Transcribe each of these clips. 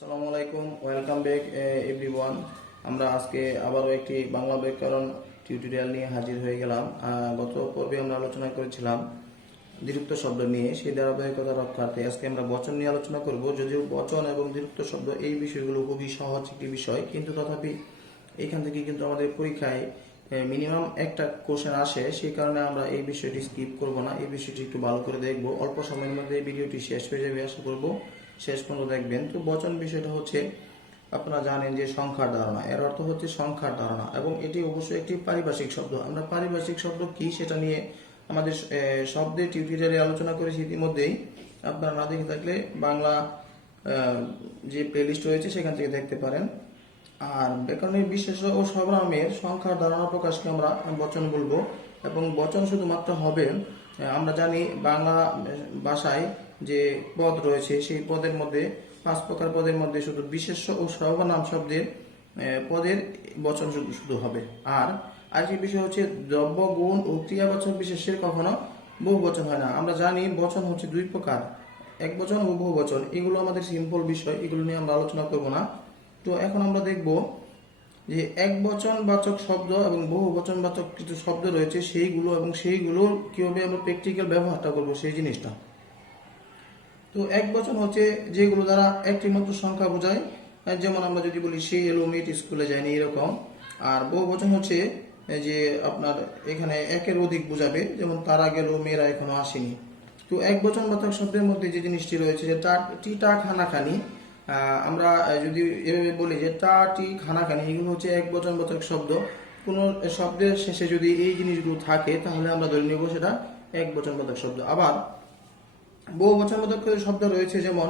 আসসালামু আলাইকুম, welcome back everyone. আমরা আজকে আবারও একটি বাংলা ব্যাকরণ টিউটোরিয়াল নিয়ে হাজির হয়ে গেলাম। গত পর্বে আমরা আলোচনা করেছিলাম দ্বিরুক্ত শব্দ নিয়ে, সেই ধারাবাহিকতা রক্ষার্থে আজকে আমরা বচন নিয়ে আলোচনা করব। যদিও বচন এবং দ্বিরুক্ত শব্দ এই বিষয়গুলো খুবই সহজ একটি বিষয়, কিন্তু তথাপি এখান থেকে কিন্তু আমাদের পরীক্ষায় মিনিমাম একটা কোশ্চেন আসে, সেই কারণে আমরা এই বিষয়টি স্কিপ করব না। এই বিষয়টি একটু ভালো করে দেখব, অল্প সময়ের মধ্যে এই ভিডিওটি শেষ হয়ে যাবে, আশা করব শেষ পর্যন্ত দেখবেন। তো বচন বিষয়টা হচ্ছে, আপনারা জানেন যে সংখ্যার ধারণা, এর অর্থ হচ্ছে সংখ্যার ধারণা, এবং এটি অবশ্যই একটি পারিভাষিক শব্দ। আমরা পারিভাষিক শব্দ কি সেটা নিয়ে আমাদের শব্দের টিউটোরিয়ালে আলোচনা করেছি ইতিমধ্যেই। আপনারা না দেখে থাকলে বাংলা যে প্লেলিস্ট রয়েছে সেখান থেকে দেখতে পারেন। আর ব্যাকরণের বিশেষ্য ও সর্বনামের সংখ্যার ধারণা প্রকাশকে আমরা বচন বলবো, এবং বচন শুধুমাত্র হবে, আমরা জানি বাংলা ভাষায় যে পদ রয়েছে সেই পদের মধ্যে 5 প্রকার পদের মধ্যে শুধু বিশেষ্য ও সর্বনাম শব্দের পদের বচন শুধু হবে। আর আরেকটি বিষয় হচ্ছে দ্রব্য, গুণ ও ক্রিয়াবাচক বিশেষ্যের কখনো বহু বচন হয় না। আমরা জানি বচন হচ্ছে 2 প্রকার, এক বচন ও বহু বচন। এগুলো আমাদের সিম্পল বিষয়, এগুলো নিয়ে আমরা আলোচনা করব না। তো এখন আমরা দেখব যে এক বচনবাচক শব্দ এবং বহু বচনবাচক কিছু শব্দ রয়েছে, সেইগুলো এবং সেইগুলো কিভাবে আমরা প্র্যাকটিক্যাল ব্যবহারটা করব সেই জিনিসটা। তো এক বচন হচ্ছে যেগুলো দ্বারা একটি মাত্র সংখ্যা বোঝায়, যেমন আমরা যদি বলি সে এলো মেয়েটি স্কুলে যায়নি, এরকম। আর বহু বচন হচ্ছে যে আপনার এখানে একের অধিক বোঝাবে, যেমন তারা গেল মেয়েরা এখনো আসেনি। তো এক বচনবাচক শব্দের মধ্যে যে জিনিসটি রয়েছে যে টি টা খানাখানি, আমরা যদি এভাবে বলি যে টা টি খানাখানি, এগুলো হচ্ছে এক বচনবাচক শব্দ। কোনো শব্দের শেষে যদি এই জিনিসগুলো থাকে তাহলে আমরা ধরে নেব সেটা এক বচনবাচক শব্দ। আবার বহু বচনবাচক শব্দ রয়েছে, যেমন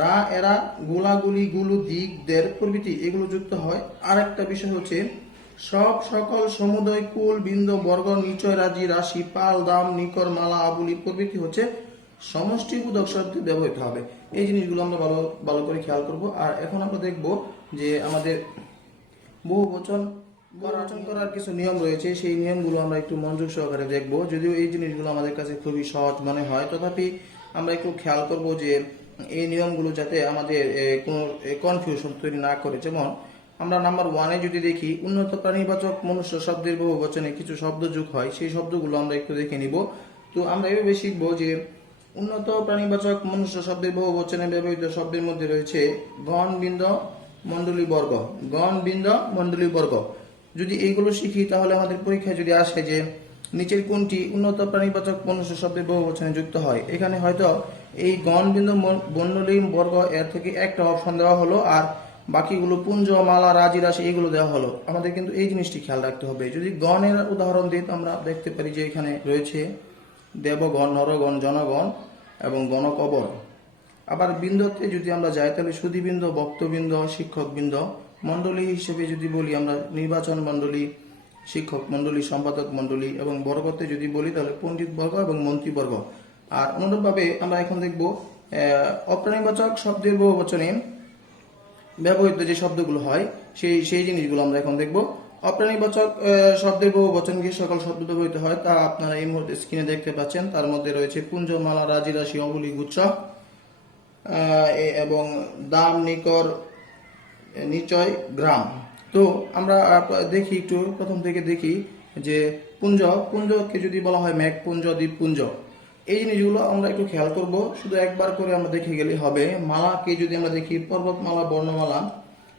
রা, এরা, গোলাগুলি, গুলু, দিক, দের প্রভৃতি, এগুলো যুক্ত হয়। আর একটা বিষয় হচ্ছে সব, সকল, সমুদয়, কুল, বিন্দু, বর্গ, নিচয়, রাজি, রাশি, পাল, দাম, নিকর, মালা, আবুলি প্রভৃতি হচ্ছে সমষ্টিবোধক শব্দে ব্যবহৃত হবে। এই জিনিসগুলো আমরা ভালো ভালো করে খেয়াল করব। আর এখন আমরা দেখব যে আমাদের বহু বচন করার কিছু নিয়ম রয়েছে, সেই নিয়মগুলো আমরা একটু মনোযোগ সহকারে দেখব। যদিও এই জিনিসগুলো আমাদের কাছে খুবই সহজ মনে হয়, তথাপি আমরা একটু খেয়াল করব যে এই নিয়মগুলো যাতে আমাদের কোনো কনফিউশন তৈরি না করে। যেমন আমরা নাম্বার 1-এ যদি দেখি, উন্নত প্রাণীবাচক মনুষ্য শব্দের বহু বচনে কিছু শব্দ যোগ হয়, সেই শব্দগুলো আমরা একটু দেখে নিব। তো আমরা এভাবে শিখবো যে উন্নত প্রাণীবাচক মনুষ্য শব্দের বহু বচনে ব্যবহৃত শব্দের মধ্যে রয়েছে গণ, বিন্দ, মণ্ডলী, বর্গ। গণ, বিন্দ, মণ্ডলী, বর্গ। যদি এইগুলো শিখি তাহলে আমাদের পরীক্ষায় যদি আসে যে নিচের কোনটি উন্নত প্রাণীবাচক মনুষ্য শব্দের বহু বচনে যুক্ত হয়, এখানে হয়তো এই গণ, বিন্দু, মণ্ডলী, বর্গ এর থেকে একটা অপশন দেওয়া হলো, আর বাকিগুলো পুঞ্জ, মালা, রাজি, রাশি এগুলো দেওয়া হলো। আমাদের কিন্তু এই জিনিসটি খেয়াল রাখতে হবে। যদি গণের উদাহরণ দিই, আমরা দেখতে পারি যে এখানে রয়েছে দেবগণ, নরগণ, জনগণ এবং গণকবর। আবার বিন্দুতে যদি আমরা যাই তাহলে সুধীবৃন্দ, ভক্তবৃন্দ, শিক্ষকবৃন্দ। মণ্ডলী হিসেবে যদি বলি আমরা নির্বাচন মণ্ডলী, শিক্ষক মণ্ডলী, সম্পাদক মণ্ডলী, এবং বর্গতে যদি বলি তাহলে পণ্ডিত বর্গ এবং মন্ত্রীবর্গ। আর অনুরূপভাবে আমরা এখন দেখব অপ্রাণীবাচক শব্দের বহু বচনে ব্যবহৃত যে শব্দগুলো হয় সেই জিনিসগুলো আমরা এখন দেখব। অপ্রাণীবাচক শব্দের বহু বচন যে সকল শব্দ ব্যবহৃত হয় তা আপনারা এই মুহূর্তে স্ক্রিনে দেখতে পাচ্ছেন। তার মধ্যে রয়েছে পুঞ্জ, মালা, রাজি, রাশি, অবলি, গুচ্ছ এবং দাম, নিকর, নিচয়, গ্রাম। তো আমরা দেখি একটু প্রথম থেকে দেখি যে পুঞ্জকে যদি বলা হয় মেঘপুঞ্জ, দ্বীপপুঞ্জ, এই জিনিসগুলো আমরা একটু খেয়াল করব। শুধু একবার করে আমরা দেখে গেলে হবে। মালাকে যদি আমরা দেখি পর্বতমালা, বর্ণমালা।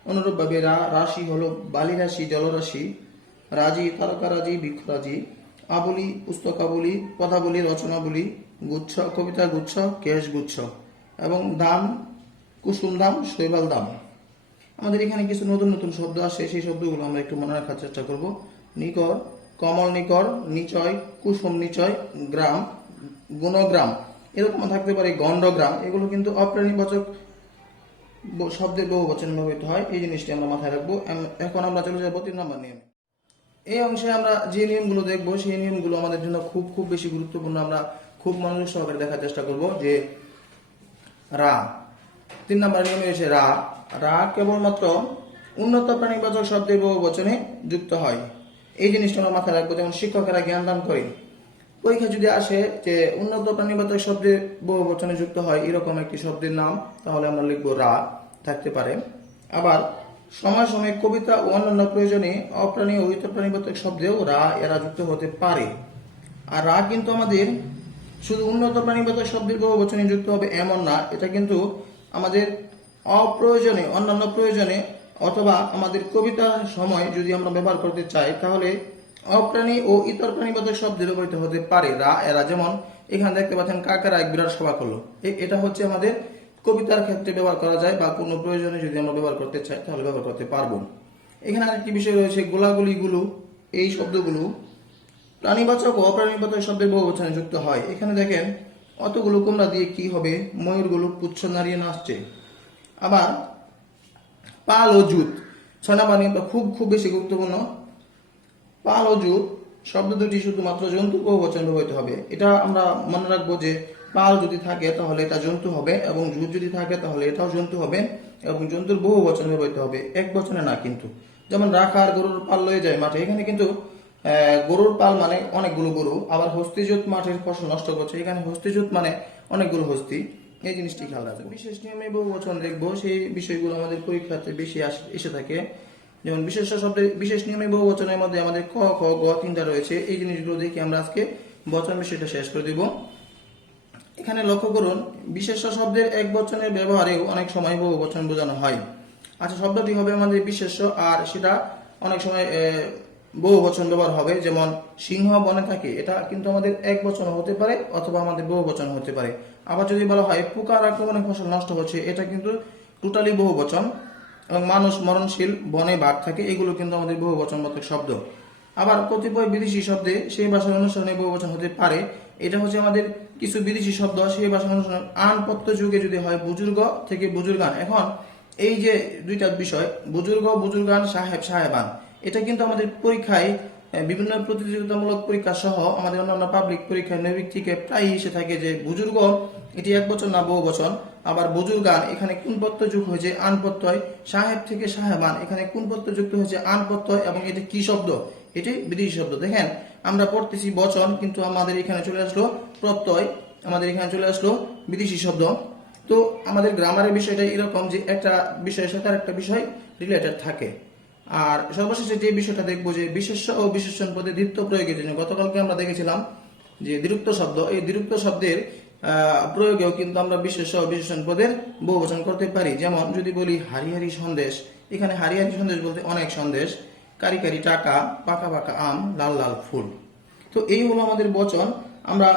অনুরূপভাবে রাশি হলো বালি রাশি, জলরাশি। রাজি তারকারাজি, বৃক্ষরাজি। আবলি পুস্তকাবলি, পদাবলী, রচনাবলী। গুচ্ছ কবিতা গুচ্ছ, কেশ গুচ্ছ। এবং দাম কুসুম দাম, শৈবাল দাম। আমাদের এখানে কিছু নতুন নতুন শব্দ আসে, সেই শব্দগুলো আমরা একটু মনে রাখার চেষ্টা করব। নিকর, কমল নিকর, নিচয়, কুসুম নিচয়, গ্রাম, গুণগ্রাম, এরকম থাকতে পারে গণ্ডগ্রাম। এগুলো কিন্তু অপ্রাণীবাচক শব্দের বহু বচন ব্যবহৃত হয়, এই জিনিসটি আমরা মাথায় রাখবো। এখন আমরা চলে যাবো 3 নম্বর নিয়ম। এই অংশে আমরা যে নিয়মগুলো দেখবো সেই নিয়মগুলো আমাদের জন্য খুব খুব বেশি গুরুত্বপূর্ণ। আমরা খুব মনোযোগ সহকারে দেখার চেষ্টা করব যে রা, 3 নম্বর নিয়মে রয়েছে রা। রা কেবলমাত্র উন্নত প্রাণীবাচক শব্দের বহু বচনে যুক্ত হয়, এই জিনিসটা আমরা মাথায় রাখবো। যেমন শিক্ষকেরা জ্ঞান দান করে, পরীক্ষা যদি আসে যে উন্নত প্রাণীবাচক শব্দের বহু বচনে যুক্ত হয় এরকম একটি শব্দের নাম, তাহলে আমরা লিখবো রা। থাকতে পারে। আবার সময় সময়ে কবিতা ও অন্যান্য প্রয়োজনে অপ্রাণী ও ইতরপ্রাণীবোধক শব্দেও রা এরা যুক্ত হতে পারে। আর রা কিন্তু আমাদের শুধু উন্নত প্রাণীবোধক শব্দের বহুবচনে যুক্ত হবে এমন না, এটা কিন্তু আমাদের অপ্রয়োজনে অন্যান্য প্রয়োজনে অথবা আমাদের কবিতার সময় যদি আমরা ব্যবহার করতে চাই তাহলে অপ্রাণী ও ইতর প্রাণীবোধক শব্দে ব্যবহৃত হতে পারে রা এরা। যেমন এখানে দেখতে পাচ্ছেন কাকেরা এক বিরাট সভা করলো, এটা হচ্ছে আমাদের কবিতার ক্ষেত্রে ব্যবহার করা যায় বা কোনো প্রয়োজনে যদি আমরা ব্যবহার করতে চাই তাহলে ব্যবহার করতে পারবো। এখানে আরেকটি বিষয় রয়েছে গোলাগুলিগুলো, এই শব্দগুলো প্রাণীবাচক ও অপ্রাণীবাচক শব্দের বহুবচনে যুক্ত হয়। এখানে দেখেন অতগুলো কুমড়া দিয়ে কি হবে, ময়ূরগুলো পুচ্ছ নাড়িয়ে নাচছে। আবার পাল ও জুত 6 নম্বর নিয়মটা খুব খুব বেশি গুরুত্বপূর্ণ। পাল ও জুত শব্দ দুটি শুধুমাত্র জন্তুর বহুবচন ব্যবহৃত হবে। এটা আমরা মনে রাখবো যে পাল যদি থাকে তাহলে এটা জন্তু হবে এবং জুত যদি থাকে তাহলে এটাও জন্তু হবে এবং জন্তুর বহুবচন ব্যবহৃত হবে, এক বচনে না। কিন্তু যেমন রাখার গরুর পাল লয়ে যায় মাঠে, এখানে কিন্তু গরুর পাল মানে অনেকগুলো গরু। আবার হস্তিজুত মাঠের ফসল নষ্ট করছে, এখানে হস্তিজুত মানে অনেকগুলো হস্তি। এই জিনিসটি খেয়াল রাখবো। বিশেষ নিয়মে বহুবচন দেখবো, সেই বিষয়গুলো আমাদের পরীক্ষাতে বেশি এসে থাকে। যেমন বিশেষ শব্দের বিশেষ নিয়মে বহুবচনের মধ্যে আমাদের ক খ গ তিনটা রয়েছে। এই জিনিসগুলো দেখে আমরা আজকে বচন বিষয়টা শেষ করে দিব। এখানে লক্ষ্য করুন, বিশেষ শব্দের এক বচনের ব্যবহারেও অনেক সময় বহুবচন বোঝানো হয়। আচ্ছা, শব্দটি হবে আমাদের বিশেষ্য আর সেটা অনেক সময় বহুবচন ব্যবহার হবে। যেমন সিংহ বনে থাকে, এটা কিন্তু আমাদের এক বচন হতে পারে অথবা আমাদের বহুবচন হতে পারে। আবার যদি বলা হয় পোকার আক্রমণে ফসল নষ্ট হচ্ছে, এটা কিন্তু টোটালি বহুবচন। এবং মানুষ মরণশীল বনে বাঘ থাকে, এগুলো কিন্তু আমাদের বহুবচনবাচক শব্দ। আবার কতিপয় বিদেশি শব্দে সেই ভাষার অনুসরণে বহুবচন হতে পারে। এটা হচ্ছে আমাদের কিছু বিদেশি শব্দ সেই ভাষার অনুসরণ আন প্রত্যয় যুগে যদি হয় বুজুর্গ থেকে বুজুর্গান। এখন এই যে দুইটা বিষয় বুজুর্গ বুজুর্গান সাহেব সাহেবান, এটা কিন্তু আমাদের পরীক্ষায় বিভিন্ন প্রতিযোগিতামূলক পরীক্ষা সহ আমাদের অন্যান্য পাবলিক পরীক্ষায় নৈবিক থেকে প্রায় এসে থাকে যে বুজুর্গ এটি এক বচন না বহুবচন। আবার বুজুর্গান এখানে কোন প্রত্যয় যুক্ত হয়েছে আন প্রত্যয়। সাহেব থেকে সাহেবান এখানে কোন প্রত্যয় যুক্ত হয়েছে আন প্রত্যয় এবং এটি কি শব্দ, এটি বিদেশি শব্দ। দেখেন আমরা পড়তেছি বচন কিন্তু আমাদের এখানে চলে আসলো প্রত্যয়, আমাদের এখানে চলে আসলো বিদেশি শব্দ। তো আমাদের গ্রামারের বিষয়টা এরকম যে একটা বিষয়ের সাথে আরেকটা বিষয় রিলেটেড থাকে। আর সর্বশেষে যে বিষয়টা দেখবো যে বিশেষ্য ও বিশেষণ পদে দ্বিত্ব প্রয়োগের জন্য গতকালকে আমরা দেখেছিলাম যে দ্বিরুক্ত শব্দ, এই দ্বিরুক্ত শব্দের প্রয়োগেও কিন্তু আমরা বিশেষ্য ও বিশেষণ পদের বহুবচন করতে পারি। যেমন যদি বলি হারি হারি সন্দেশ, এখানে হারি হারি সন্দেশ বলতে অনেক সন্দেশ, কারি কারি টাকা, পাকা পাকা আম, লাল লাল ফুল। তো এই হলো আমাদের বচন। আমরা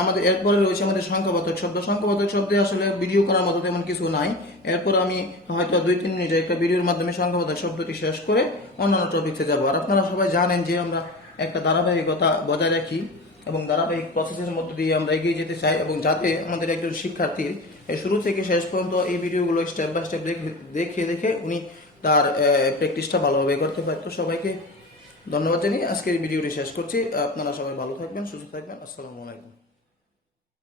আমাদের এরপরে রয়েছে আমাদের সংখ্যাবাচক শব্দ। সংখ্যাবাচক শব্দে আসলে ভিডিও করার মতো তেমন কিছু নাই। এরপর আমি হয়তো 2-3 মিনিটে একটা ভিডিওর মাধ্যমে সংখ্যাবাচক শব্দটি শেষ করে অন্যান্য টপিকে যাব। আর আপনারা সবাই জানেন যে আমরা একটা ধারাবাহিকতা বজায় রাখি এবং ধারাবাহিক প্রসেসের মধ্যে দিয়ে আমরা এগিয়ে যেতে চাই এবং যাতে আমাদের একজন শিক্ষার্থীর শুরু থেকে শেষ পর্যন্ত এই ভিডিওগুলো স্টেপ বাই স্টেপ দেখে দেখে উনি তার প্র্যাকটিসটা ভালোভাবে করতে পারে। তো সবাইকে ধন্যবাদ জানিয়ে আজকের ভিডিওটি শেষ করছি। আপনারা সবাই ভালো থাকবেন, সুস্থ থাকবেন। আসসালামু আলাইকুম।